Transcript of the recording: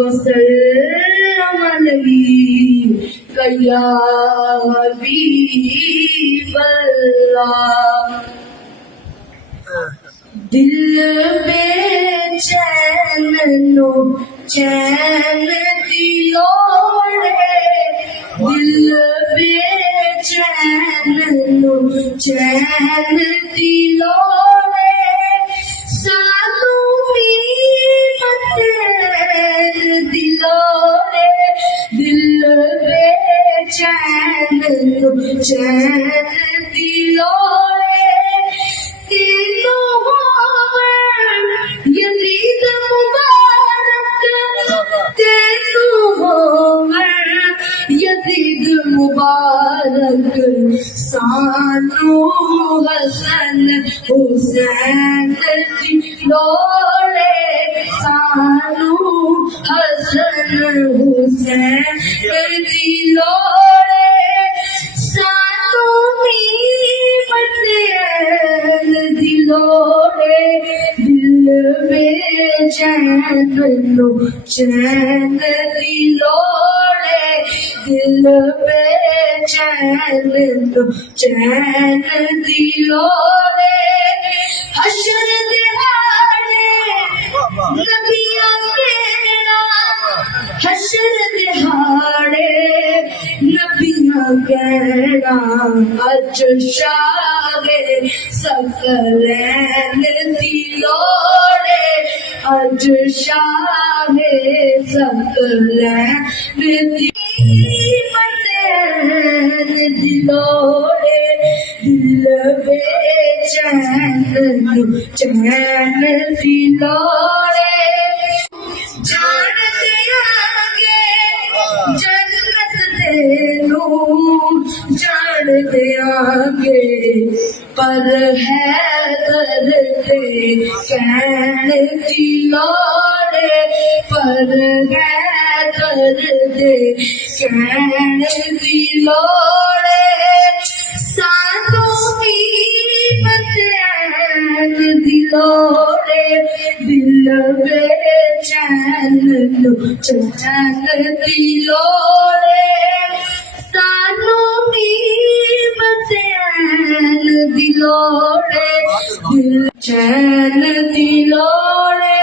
वसल्लम अलैका या हबीबल्लाह। दिल बेचैन नो चैन दिलोड़े, दिल बेचैन नो चैन दिलोड़े, सानू भी मत दिलोड़े, दिल बेचैन नो चैन दिलोड़े, तीनों यजीद मुबारक, तेनू यजीद मुबारक, सानू हसन हुसैन दिलोड़े, सानू हसन हुसैन दिलोड़े, सानू दिलोड़े, दिल बेचैन नो चैन दिलोड़े, दिल बेचैन नो चैन दिलोड़े, हशर दिहाड़े नबियां केड़ा, हशर दिहाड़े नबियां केड़ा, अज शाहे सकलैन दिलोड़े, अज शाहे सकलैन दिलोड़े, दिल बेचैन नो चैन दिलोड़े, जान दियांगे जन्नत तेनू, जान दियांगे पर है दर्दे कहन दिलोड़े, पर है दर्दे कहन दिलोड़े, सानू कीमत दिलोड़े, दिल बेचैन नो चैन दिलोड़े, सानू कीमत दिलोड़े, दिल चैन दिलोड़े।